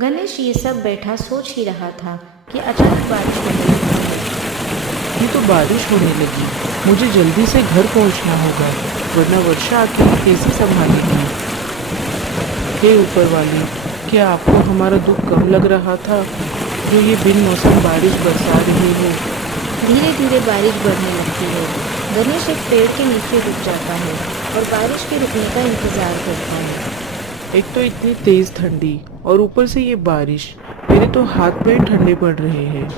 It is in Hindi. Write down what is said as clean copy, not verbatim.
गणेश ये सब बैठा सोच ही रहा था कि अचानक बारिश होने लगी। ये तो बारिश होने लगी। मुझे जल्दी से घर पहुंचना होगा, वरना वर्षा आके कैसे संभालेगी। हे ऊपर वाली, क्या आपको हमारा दुख कम लग रहा था, जो ये बिन मौसम बारिश बरसा रही है। धीरे धीरे बारिश बढ़ने लगती है। गणेश एक पेड़ के नीचे रुक जाता है और बारिश के रुकने का इंतजार करता है। एक तो इतनी तेज ठंडी और ऊपर से ये बारिश, मेरे तो हाथ पैर ठंडे पड़ रहे हैं।